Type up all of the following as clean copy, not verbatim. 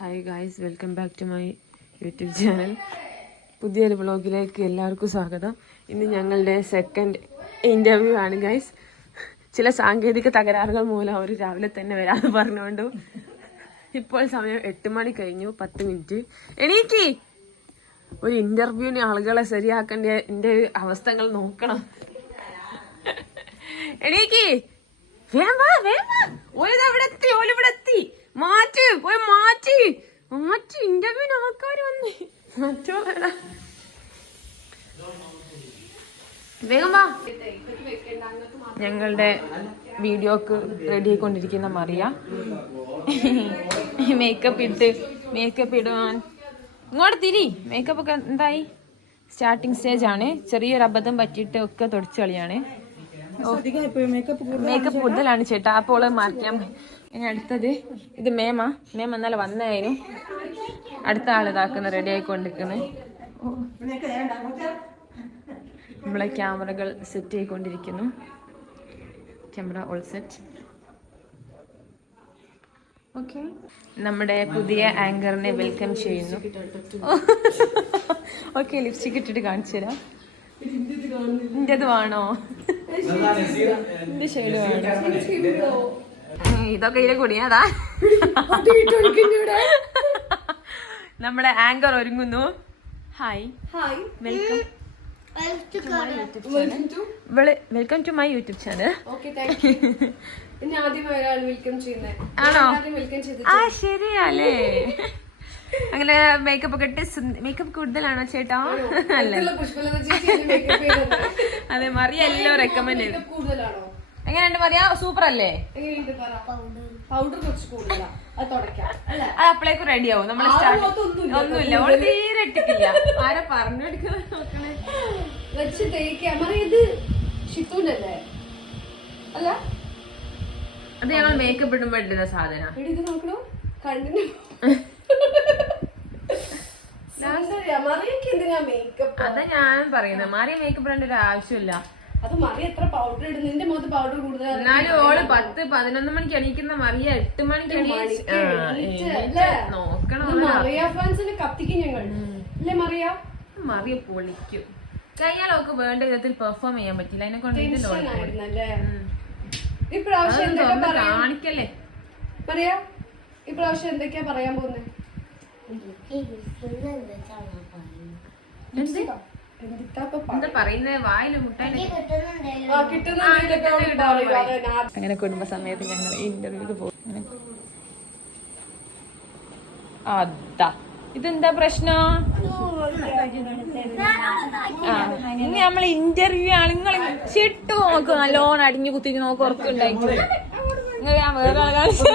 Hi guys, welcome back to my YouTube channel. പുതിയൊരു വ്ളോഗിലേക്ക് എല്ലാവർക്കും സ്വാഗതം. ഇന്ന് ഞങ്ങളുടെ സെക്കൻഡ് ഇൻ്റർവ്യൂ ആണ് ഗായ്സ്. ചില സാങ്കേതിക തകരാറുകൾ മൂലം അവർ രാവിലെ തന്നെ വരാമെന്ന് പറഞ്ഞുകൊണ്ട് ഇപ്പോൾ സമയം 8 മണി കഴിഞ്ഞു 10 മിനിറ്റ്. എണീക്ക്. ഒരു ഇൻ്റർവ്യൂവിന് ആളുകളെ ശരിയാക്കേണ്ട അവസ്ഥകൾ നോക്കണം. എണീക്ക്. ഓലിവിടെ മാറ്റി ഇന്റർവ്യൂവിന് ആൾക്കാർ വന്നേ. വേഗം വാ. ഞങ്ങളുടെ വീഡിയോക്ക് റെഡി ആയിക്കൊണ്ടിരിക്കുന്ന മറിയ മേക്കപ്പ് ഇടുവാൻ ഇങ്ങോട്ട് തിരി. മേക്കപ്പ് ഒക്കെ എന്തായി? സ്റ്റാർട്ടിങ് സ്റ്റേജ് ആണ്. ചെറിയൊരു അബദ്ധം പറ്റിയിട്ട് ഒക്കെ തുടച്ചു കളിയാണ്. മേക്കപ്പ് കൂടുതലാണ് ചേട്ടാ, അപ്പോൾ മാറ്റാം. ഇനി അടുത്തത് ഇത് മേമ ഇന്നലെ വന്നതിനും അടുത്ത ആൾ ഇതാക്കുന്ന റെഡി ആയിക്കൊണ്ടിരിക്കുന്നത്. നമ്മളെ ക്യാമറകൾ സെറ്റ് ചെയ്തുകൊണ്ടിരിക്കുന്നു. Camera all set. ഓക്കെ, നമ്മുടെ പുതിയ ആങ്കറിനെ വെൽക്കം ചെയ്യുന്നു. ഓക്കെ, ലിപ്സ്റ്റിക് ഇട്ടിട്ട് കാണിച്ചു തരാം. ഇന്റേത് വേണോ? ഇതൊക്കെ ഇതിലെ കൂടിയാതാ. നമ്മുടെ ആങ്കർ ഒരുങ്ങുന്നു. Hi, welcome welcome to my YouTube channel. ആണോ? ആ ശരിയല്ലേ. അങ്ങനെ മേക്കപ്പ് ഒക്കെ ഇട്ട് മേക്കപ്പ് കൂടുതലാണോ ചേട്ടാ? അല്ല, അതെ. മറിയ എല്ലാം റെക്കമെൻഡ് ചെയ്തു. എങ്ങനെയുണ്ട് മറിയ? സൂപ്പർ അല്ലേ? അത് അപ്പളേക്കും റെഡി ആവും. നമ്മൾ ഒന്നുമില്ല, ഓള് തീരെ ഇട്ടിട്ടില്ല. ആരെ പറഞ്ഞു നോക്കണേ വെച്ച് അല്ല, അത് ഞങ്ങൾ മേക്കപ്പ് ഇടുമ്പോ ഇടുന്ന സാധനം. അതാ ഞാൻ പറയുന്നത്. മറിയ മേക്കപ്പ് ഇടേണ്ട ഒരു ആവശ്യമില്ല. എന്നാലും ഓള് 10-11 മണിക്ക് എണീക്കുന്ന മറിയ 8 മണിക്ക് നോക്കണം. മറിയ പൊളിക്കും. കഴിഞ്ഞാൽ അവൾക്ക് വേണ്ട വിധത്തിൽ പെർഫോം ചെയ്യാൻ പറ്റില്ല. അതിനെ കൊണ്ട് കാണിക്കല്ലേ പറയാ. ഇപ്രാവശ്യം എന്തൊക്കെയാ പറയാൻ പോകുന്നത്? എന്താ പറയുന്നത്? വായില് മുട്ടായി. അങ്ങനെ കുടുംബസമയത്ത് ഞങ്ങൾ ഇന്റർവ്യൂക്ക് പോകും. അതാ ഇതെന്താ പ്രശ്നം? ഇനി നമ്മൾ ഇന്റർവ്യൂ ആണ്. നിങ്ങൾ ചിട്ടു നോക്ക്, നല്ലോണം അടിഞ്ഞു കുത്തിച്ച് നോക്ക്. ഉറക്കുണ്ടായിട്ട് ഞാൻ വേറെ ആളെ കാണിച്ചു.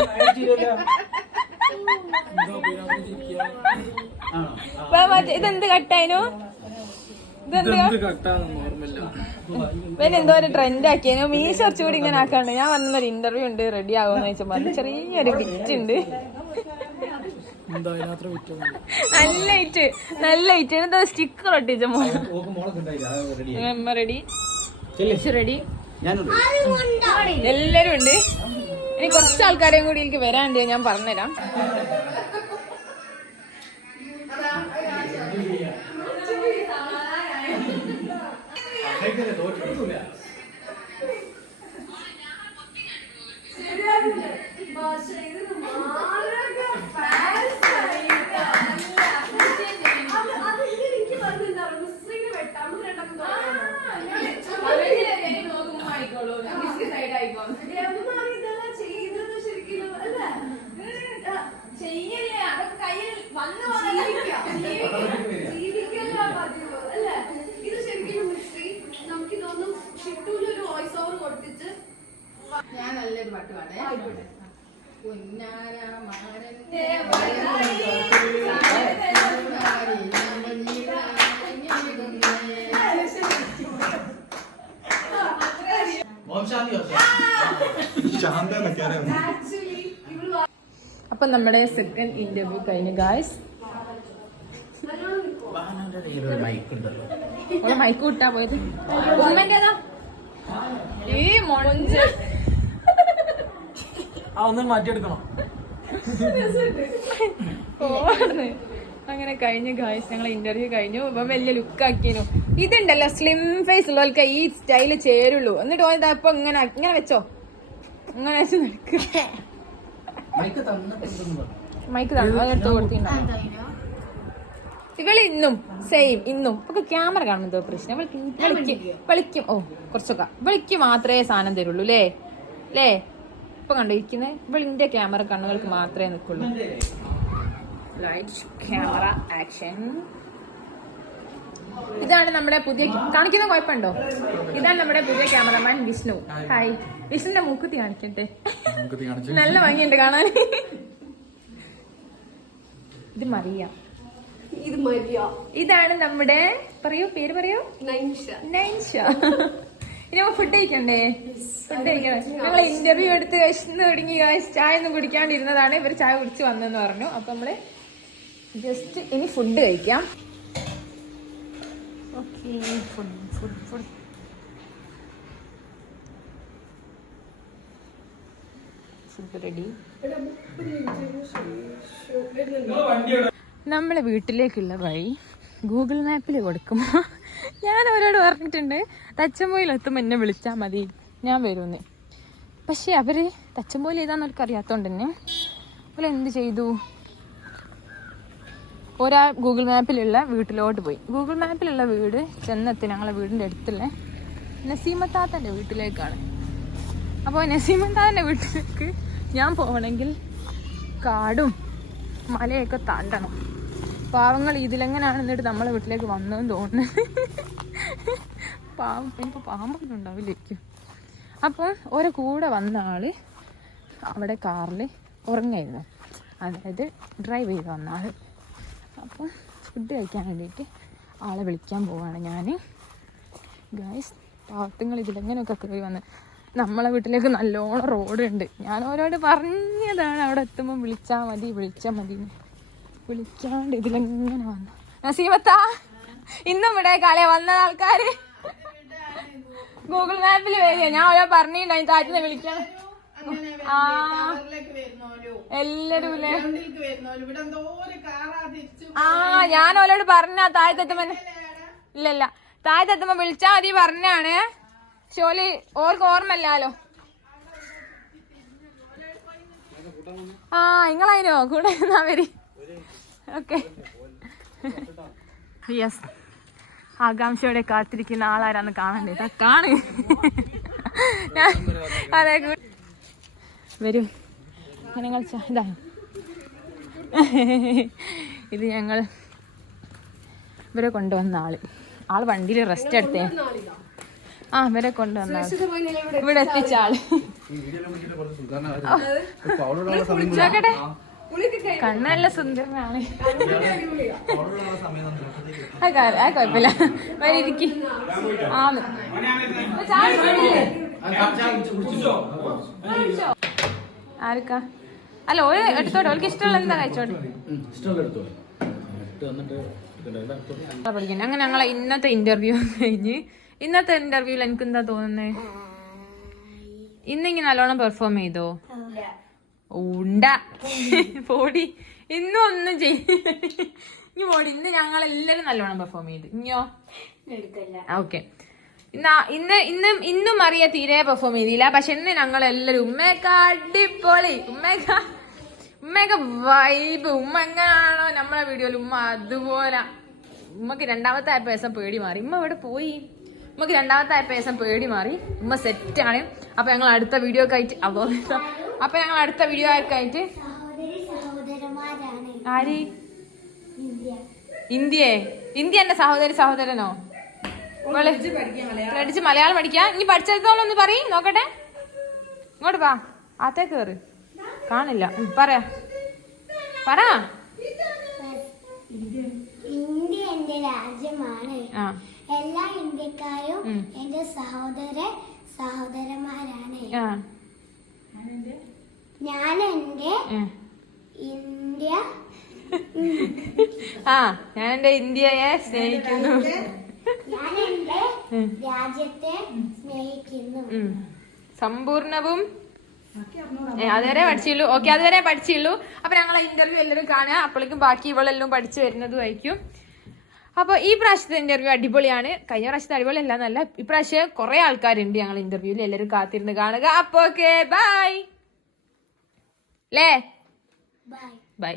ഇതെന്ത് കട്ടായിനു? പിന്നെ എന്തോ ഒരു ട്രെൻഡ് ആക്കിയതിനു. മീശ കുറച്ചുകൂടി ഇങ്ങനെ ആക്കാണ്ട്. ഞാൻ പറഞ്ഞൊരു ഇന്റർവ്യൂ ഉണ്ട്, റെഡി ആകുമെന്ന് ചോദിച്ചപ്പോ ചെറിയൊരു ബിറ്റ് ഉണ്ട്. നല്ല ഇറ്റ് എന്തോ സ്റ്റിക്കർ ഒട്ടിച്ച റെഡി റെഡി എല്ലാരും ഉണ്ട്. ഇനി കുറച്ച് ആൾക്കാരെയും കൂടി എനിക്ക് വരാണ്ട്, ഞാൻ പറഞ്ഞുതരാം. ഞാൻ നല്ലൊരു പാട്ട് പാടേ. അപ്പൊ നമ്മുടെ സെക്കൻഡ് ഇന്റർവ്യൂ കഴിഞ്ഞു ഗായ്സ്. മൈക്ക് വിട്ടാ പോയത്. ഉമ്മന്റേതാ ഈ മൊഞ്ച് ഒന്നും മാറ്റിയെടുക്കണം. പോവാണ്. അങ്ങനെ കഴിഞ്ഞു ഗായ്സ്, ഞങ്ങൾ ഇന്റർവ്യൂ കഴിഞ്ഞു. ഇപ്പൊ വലിയ ലുക്ക് ആക്കിനു. ഇതുണ്ടല്ലോ സ്ലിം ഫേസ് ഉള്ളവർക്ക് ഈ സ്റ്റൈല് ചേരുള്ളൂ. എന്നിട്ട് ഓൻ ഇപ്പൊ ഇങ്ങനെ ഇങ്ങനെ വെച്ചോ, ഇങ്ങനെ വെച്ച് നടക്കുക. മൈക്ക് എടുത്ത് കൊടുത്തിട്ടുണ്ടോ? ഇവള് ഇന്നും സെയിം ഇന്നും ഇപ്പൊ ക്യാമറ കാണുന്നത് പ്രശ്നം. വിളിക്കും ഓ കുറച്ചൊക്കെ വിളിക്ക് മാത്രമേ സാധനം തരുള്ളൂ അല്ലേ ഇപ്പൊ കണ്ടിരിക്കുന്നത്. ഇവളിന്റെ ക്യാമറ കണ്ണുകൾക്ക് മാത്രമേ നിൽക്കുള്ളൂ. Light camera action. ഇതാണ് നമ്മുടെ പുതിയ കാണിക്കുന്ന കുഴപ്പമുണ്ടോ? ഇതാണ് നമ്മുടെ പുതിയ ക്യാമറമാൻ വിഷ്ണു. ഹായ്. വിഷ്ണുന്റെ മൂക്കുത്തി കാണിക്കട്ടെ, നല്ല ഭംഗിയുണ്ട് കാണാൻ. ഇത് മറിയ. ഇതാണ് നമ്മുടെ പേര് പറയൂ നൈൻഷ. ഇനി ഫുഡ് കഴിക്കണ്ടേ? ഫുഡ് കഴിക്കണം. ഞങ്ങൾ ഇന്റർവ്യൂ എടുത്ത് വിശന്ന് തുടങ്ങി. ചായ ഒന്നും കുടിക്കാണ്ടിരുന്നതാണ്, ഇവർ ചായ കുടിച്ച് വന്നെന്ന് പറഞ്ഞു. അപ്പൊ നമ്മള് ജസ്റ്റ് ഇനി ഫുഡ് കഴിക്കാം. Okay, food ready. നമ്മളെ വീട്ടിലേക്കുള്ള വഴി ഗൂഗിൾ മാപ്പിൽ കൊടുക്കുമ്പോൾ ഞാൻ അവരോട് പറഞ്ഞിട്ടുണ്ട് തച്ചമ്പോയിലെത്തുമ്പോൾ എന്നെ വിളിച്ചാൽ മതി, ഞാൻ വരുമെന്ന്. പക്ഷെ അവർ തച്ചമ്പോയിൽ ഏതാണെന്ന് അവർക്ക് അറിയാത്തതുകൊണ്ട് തന്നെ അവരെന്ത് ചെയ്തു, ഒരാൾ ഗൂഗിൾ മാപ്പിലുള്ള വീട്ടിലോട്ട് പോയി. ഗൂഗിൾ മാപ്പിലുള്ള വീട് ചെന്നെത്തി ഞങ്ങളെ വീടിൻ്റെ അടുത്തുള്ള നസീമത്താത്തൻ്റെ വീട്ടിലേക്കാണ്. അപ്പോൾ നസീമത്താത്തൻ്റെ വീട്ടിലേക്ക് ഞാൻ പോകണമെങ്കിൽ കാടും മലയൊക്കെ താണ്ടണം. പാവങ്ങൾ ഇതിലെങ്ങനെയാണ് എന്നിട്ട് നമ്മളെ വീട്ടിലേക്ക് വന്നതെന്ന് തോന്നുന്നത്. എനിക്ക് പാമ്പൊന്നും ഉണ്ടാവില്ലേക്കും. അപ്പോൾ ഓരോ കൂടെ വന്ന ആള് അവിടെ കാറിൽ ഉറങ്ങായിരുന്നു, അതായത് ഡ്രൈവ് ചെയ്ത് വന്ന ആള്. അപ്പോൾ ഫുഡ് കഴിക്കാൻ വേണ്ടിയിട്ട് ആളെ വിളിക്കാൻ പോവാണ് ഞാൻ. ഗായ്സ്, പാവത്തുങ്ങൾ ഇതിലെങ്ങനെയൊക്കെ കയറി വന്ന് നമ്മളെ വീട്ടിലേക്ക് നല്ലോണം റോഡുണ്ട്. ഞാൻ ഓരോട് പറഞ്ഞതാണ് അവിടെ എത്തുമ്പോൾ വിളിച്ചാൽ മതി വിളിക്കാണ്ട് ഇതിലെങ്ങനെ വന്നു. നസീമത്താ, ഇന്നും ഇവിടെ കാലേ വന്ന ആൾക്കാര് ഗൂഗിൾ മാപ്പിൽ വരിക. ഞാൻ ഓരോ പറഞ്ഞിട്ടുണ്ടായി താഴ്ത്തുന്ന വിളിക്കാൻ. എല്ലാരും ഞാൻ ഓരോട് പറഞ്ഞ താഴത്തെത്തുമ്പോ ഇല്ലല്ല താഴത്തെത്തുമ്പോ വിളിച്ചാ മതി പറഞ്ഞാണ്. ഷോലി ഓർക്ക് ഓർമ്മല്ലോ. നിങ്ങളതിനോ കൂടെ എന്നാ വരി. Okay, yes. ആകാംക്ഷയോടെ കാത്തിരിക്കുന്ന ആളാരാന്ന് കാണണ്ടേ? കാണ്. അതെ, വരൂ. ഞങ്ങൾ ഇതാ, ഇത് ഞങ്ങൾ ഇവരെ കൊണ്ടുവന്ന ആള് വണ്ടിയിൽ റെസ്റ്റ് എടുത്തേ. ഇവരെ കൊണ്ടുവന്ന ഇവിടെ എത്തിച്ച ആള്. കണ്ണ് നല്ല സുന്ദരനാണ്. കുഴപ്പമില്ല, വരിക്ക്. ആർക്കാ? അല്ല, ഒരു എടുത്തോട്ടെ, അവർക്ക് ഇഷ്ടമുള്ള എന്താ കഴിച്ചോട്ടെ. അങ്ങനെ ഞങ്ങളെ ഇന്നത്തെ ഇന്റർവ്യൂ കഴിഞ്ഞ്. ഇന്നത്തെ ഇന്റർവ്യൂവിൽ എനിക്ക് എന്താ തോന്നുന്നേ? ഇന്നിങ്ങനെ നല്ലോണം പെർഫോം ചെയ്തോ? പോടി, ഇന്നും ഒന്നും ചെയ്തില്ല. ഇനി പോടി, ഇന്ന് ഞങ്ങളെല്ലാരും നല്ലോണം പെർഫോം ചെയ്തു. ഇനിയോ? ഓക്കെ. ഇന്നും അറിയ തീരെ പെർഫോം ചെയ്തില്ല. പക്ഷെ ഇന്ന് ഞങ്ങളെല്ലാരും ഉമ്മയൊക്കെ അടിപൊളി, ഉമ്മയൊക്കെ വൈബ്. ഉമ്മ എങ്ങനെയാണോ നമ്മളെ വീഡിയോയിൽ ഉമ്മ അതുപോലെ. ഉമ്മക്ക് രണ്ടാമത്തെ ആയപ്പേസം പേടി മാറി. ഉമ്മ ഇവിടെ പോയി. ഉമ്മക്ക് രണ്ടാമത്തെ ആയപ്പേസം പേടി മാറി. ഉമ്മ സെറ്റാണ്. അപ്പൊ ഞങ്ങൾ അടുത്ത വീഡിയോ ഒക്കെ ആയിട്ട് ആര്? ഇന്ത്യ എന്റെ സഹോദരനോ? പഠിച്ച് മലയാളം പഠിക്കാം. ഇനി പഠിച്ചെടുത്തോളം ഒന്ന് പറയും നോക്കട്ടെ. ഇങ്ങോട്ട് പാ, അകത്തേക്ക് കയറി. കാണില്ല, പറ. ഇന്ത്യ എന്റെ രാജ്യമാണ്. എല്ലാ ഇന്ത്യക്കാരും എന്റെ സഹോദരന്മാരാണ്. ഞാൻ എന്റെ ഇന്ത്യയെ സ്നേഹിക്കുന്നു. ഞാൻ എന്റെ രാജ്യത്തെ സ്നേഹിക്കുന്നു. സമ്പൂർണവും അതുവരെ പഠിച്ചുള്ളൂ. ഓക്കെ, അതുവരെ പഠിച്ചുള്ളൂ. അപ്പൊ ഞങ്ങളെ ഇന്റർവ്യൂ എല്ലാവരും കാണുക. അപ്പോഴേക്കും ബാക്കി ഇവളെല്ലാം പഠിച്ചു വരുന്നതുമായിരിക്കും. അപ്പോൾ ഈ പ്രാവശ്യത്തെ ഇന്റർവ്യൂ അടിപൊളിയാണ്. കഴിഞ്ഞ പ്രാവശ്യത്തെ അടിപൊളി അല്ല എന്നല്ല, ഇപ്രാവശ്യം കുറെ ആൾക്കാരുണ്ട് ഞങ്ങൾ ഇന്റർവ്യൂവിൽ. എല്ലാവരും കാത്തിരുന്ന് കാണുക. അപ്പൊ ഓക്കെ, ബൈ. ലേ ബൈ. ബൈ.